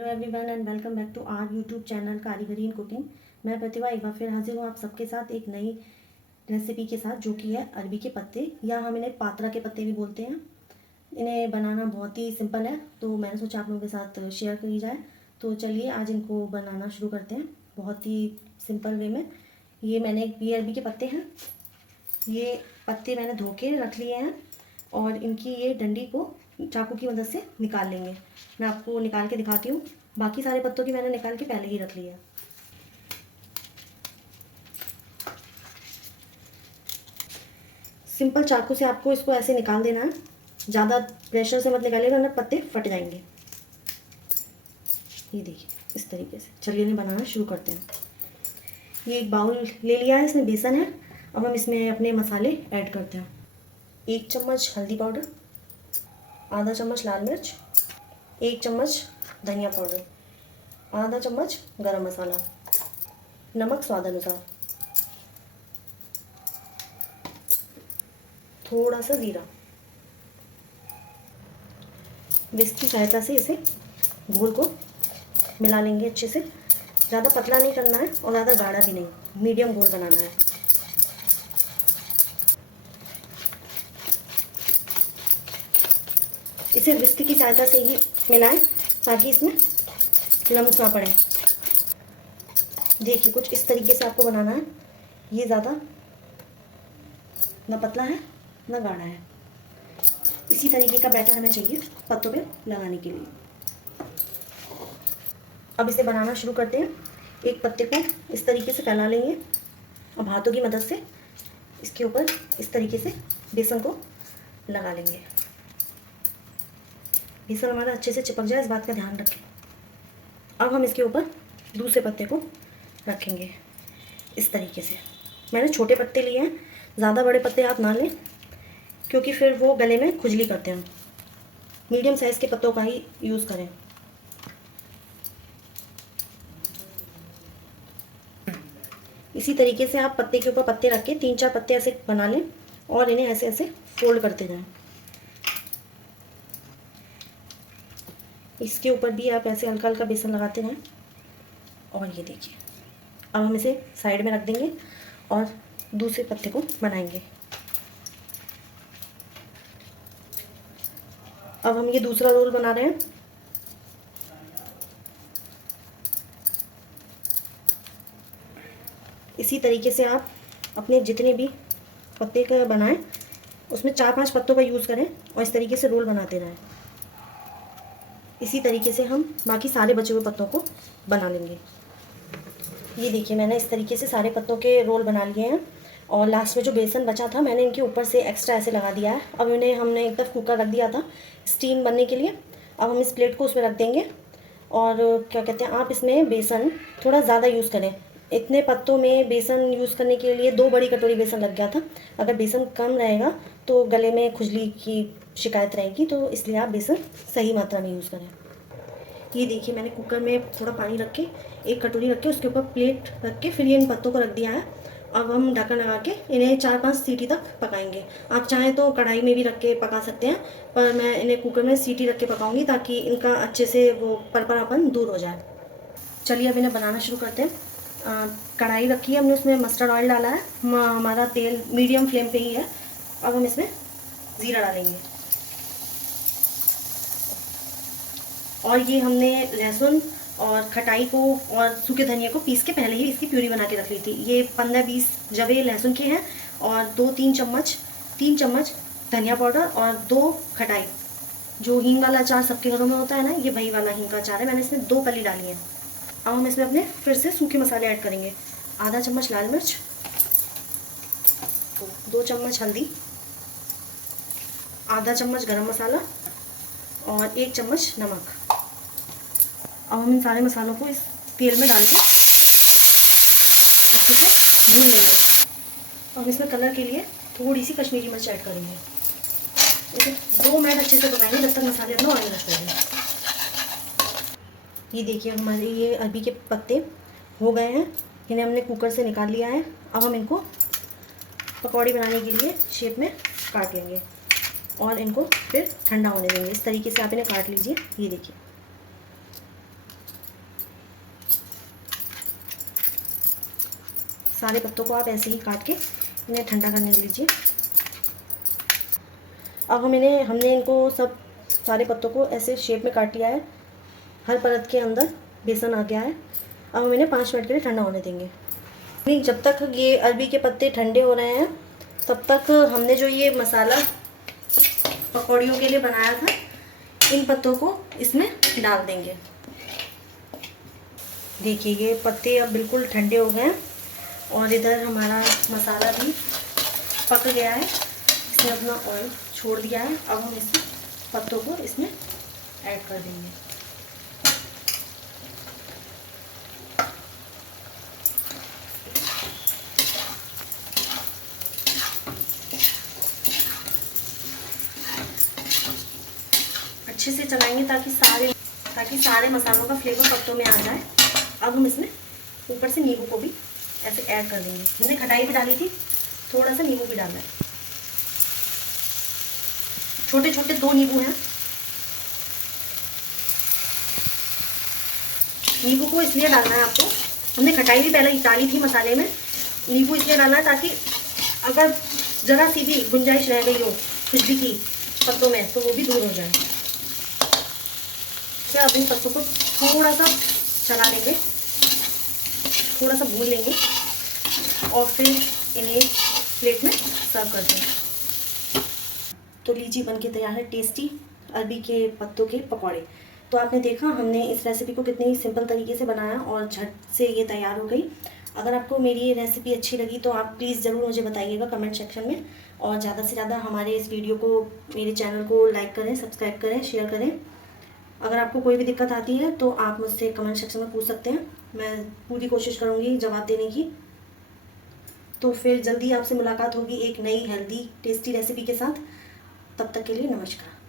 Hello everyone and welcome back to our YouTube channel Karigari in cooking. मैं प्रतिभा एक बार फिर हाजिर हूँ आप सबके साथ एक नई रेसिपी के साथ, जो कि है अरबी के पत्ते, या हम इन्हें पात्रा के पत्ते भी बोलते हैं। इन्हें बनाना बहुत ही सिंपल है, तो मैंने सोचा आप लोगों के साथ शेयर करी जाए। तो चलिए आज इनको बनाना शुरू करते हैं बहुत ही सिंपल वे में। ये अरबी के पत्ते हैं। ये पत्ते मैंने धो के रख लिए हैं और इनकी ये डंडी को चाकू की मदद से निकाल लेंगे। मैं आपको निकाल के दिखाती हूँ। बाकी सारे पत्तों की मैंने निकाल के पहले ही रख लिया है। सिंपल चाकू से आपको इसको ऐसे निकाल देना है, ज़्यादा प्रेशर से मत निकालिएगा वरना पत्ते फट जाएंगे। ये देखिए इस तरीके से। चलिए इन्हें बनाना शुरू करते हैं। ये एक बाउल ले लिया है, इसमें बेसन है। अब हम इसमें अपने मसाले ऐड करते हैं। 1 चम्मच हल्दी पाउडर, आधा चम्मच लाल मिर्च, 1 चम्मच धनिया पाउडर, आधा चम्मच गरम मसाला, नमक स्वाद अनुसार, थोड़ा सा जीरा। विस्क की सहायता से इसे घोल को मिला लेंगे अच्छे से। ज़्यादा पतला नहीं करना है और ज़्यादा गाढ़ा भी नहीं, मीडियम घोल बनाना है। इसे विस्क की सहायता से ही मिलाएं ताकि इसमें लम्स ना पड़े। देखिए कुछ इस तरीके से आपको बनाना है। ये ज़्यादा ना पतला है ना गाढ़ा है। इसी तरीके का बैटर हमें चाहिए पत्तों पे लगाने के लिए। अब इसे बनाना शुरू करते हैं। एक पत्ते को इस तरीके से फैला लेंगे। अब हाथों की मदद से इसके ऊपर इस तरीके से बेसन को लगा लेंगे। बेसन हमारा अच्छे से चिपक जाए, इस बात का ध्यान रखें। अब हम इसके ऊपर दूसरे पत्ते को रखेंगे इस तरीके से। मैंने छोटे पत्ते लिए हैं, ज़्यादा बड़े पत्ते आप ना लें क्योंकि फिर वो गले में खुजली करते हैं। मीडियम साइज़ के पत्तों का ही यूज़ करें। इसी तरीके से आप पत्ते के ऊपर पत्ते रख के 3-4 पत्ते ऐसे बना लें और इन्हें ऐसे ऐसे फोल्ड करते जाएं। इसके ऊपर भी आप ऐसे हल्का हल्का बेसन लगाते रहें। और ये देखिए अब हम इसे साइड में रख देंगे और दूसरे पत्ते को बनाएंगे। अब हम ये दूसरा रोल बना रहे हैं। इसी तरीके से आप अपने जितने भी पत्ते का बनाएं उसमें 4-5 पत्तों का यूज़ करें और इस तरीके से रोल बनाते रहें। इसी तरीके से हम बाकी सारे बचे हुए पत्तों को बना लेंगे। ये देखिए मैंने इस तरीके से सारे पत्तों के रोल बना लिए हैं और लास्ट में जो बेसन बचा था मैंने इनके ऊपर से एक्स्ट्रा ऐसे लगा दिया है। अब इन्हें हमने एक तरफ कुकर रख दिया था स्टीम बनने के लिए। अब हम इस प्लेट को उसमें रख देंगे और क्या कहते हैं, आप इसमें बेसन थोड़ा ज़्यादा यूज़ करें। इतने पत्तों में बेसन यूज़ करने के लिए 2 बड़ी कटोरी बेसन लग गया था। अगर बेसन कम रहेगा तो गले में खुजली की शिकायत रहेगी, तो इसलिए आप बेसन सही मात्रा में यूज़ करें। ये देखिए मैंने कुकर में थोड़ा पानी रख के 1 कटोरी रख के उसके ऊपर प्लेट रख के फिर ये इन पत्तों को रख दिया है। अब हम ढक्कन लगा के इन्हें 4-5 सीटी तक पकाएंगे। आप चाहें तो कढ़ाई में भी रख के पका सकते हैं, पर मैं इन्हें कुकर में सीटी रख के पकाऊंगी ताकि इनका अच्छे से वो परपरापन दूर हो जाए। चलिए अब इन्हें बनाना शुरू करते हैं। कढ़ाई रखी है हमने, उसमें मस्टर्ड ऑयल डाला है। हमारा तेल मीडियम फ्लेम पे ही है। अब हम इसमें ज़ीरा डालेंगे और ये हमने लहसुन और खटाई को और सूखे धनिया को पीस के पहले ही इसकी प्यूरी बना के रख ली थी। ये 15-20 जवे लहसुन के हैं और 3 चम्मच धनिया पाउडर और 2 खटाई। जो हींग वाला अचार सबके घरों में होता है ना, ये वही वाला हींग का अचार है। मैंने इसमें 2 कली डाली है। अब हम इसमें अपने फिर से सूखे मसाले ऐड करेंगे। आधा चम्मच लाल मिर्च, 2 चम्मच हल्दी, आधा चम्मच गरम मसाला और 1 चम्मच नमक। अब हम इन सारे मसालों को इस तेल में डाल के अच्छे से भून लेंगे। और इसमें कलर के लिए थोड़ी सी कश्मीरी मिर्च ऐड करेंगे। इसे 2 मिनट अच्छे से पकाएंगे जब तक मसाले अपना ऑयल न छोड़ें। ये देखिए हमारे ये अरबी के पत्ते हो गए हैं। इन्हें हमने कुकर से निकाल लिया है। अब हम इनको पकौड़ी बनाने के लिए शेप में काट लेंगे और इनको फिर ठंडा होने देंगे। इस तरीके से आप इन्हें काट लीजिए। ये देखिए सारे पत्तों को आप ऐसे ही काट के इन्हें ठंडा करने दीजिए। अब हमने इनको सब सारे पत्तों को ऐसे शेप में काट लिया है। हर परत के अंदर बेसन आ गया है। अब हम इन्हें 5 मिनट के लिए ठंडा होने देंगे। जब तक ये अरबी के पत्ते ठंडे हो रहे हैं तब तक हमने जो ये मसाला पकौड़ियों के लिए बनाया था, इन पत्तों को इसमें डाल देंगे। देखिए ये पत्ते अब बिल्कुल ठंडे हो गए हैं और इधर हमारा मसाला भी पक गया है। इसने अपना ऑयल छोड़ दिया है। अब हम इस पत्तों को इसमें ऐड कर देंगे। अच्छे से चलाएंगे ताकि सारे मसालों का फ्लेवर पत्तों में आ जाए। अब हम इसमें ऊपर से नींबू को भी ऐसे ऐड कर देंगे। हमने खटाई भी डाली थी, थोड़ा सा नींबू भी डालना है। छोटे छोटे 2 नींबू हैं। नींबू को इसलिए डालना है आपको, हमने खटाई भी पहले डाली थी मसाले में। नींबू इसलिए डालना है ताकि अगर ज़रा सी भी गुंजाइश रह गई हो खुशबू की पत्तों में तो वो भी दूर हो जाए। फिर अब इन पत्तों को थोड़ा सा चला लेंगे, थोड़ा सा भून लेंगे और फिर इन्हें प्लेट में सर्व कर देंगे। तो लीजिए बन के तैयार है टेस्टी अरबी के पत्तों के पकौड़े। तो आपने देखा हमने इस रेसिपी को कितनी सिंपल तरीके से बनाया और झट से ये तैयार हो गई। अगर आपको मेरी ये रेसिपी अच्छी लगी तो आप प्लीज़ ज़रूर मुझे बताइएगा कमेंट सेक्शन में। और ज़्यादा से ज़्यादा हमारे इस वीडियो को, मेरे चैनल को लाइक करें, सब्सक्राइब करें, शेयर करें। अगर आपको कोई भी दिक्कत आती है तो आप मुझसे कमेंट सेक्शन में पूछ सकते हैं। मैं पूरी कोशिश करूँगी जवाब देने की। तो फिर जल्दी आपसे मुलाकात होगी एक नई हेल्दी टेस्टी रेसिपी के साथ। तब तक के लिए नमस्कार।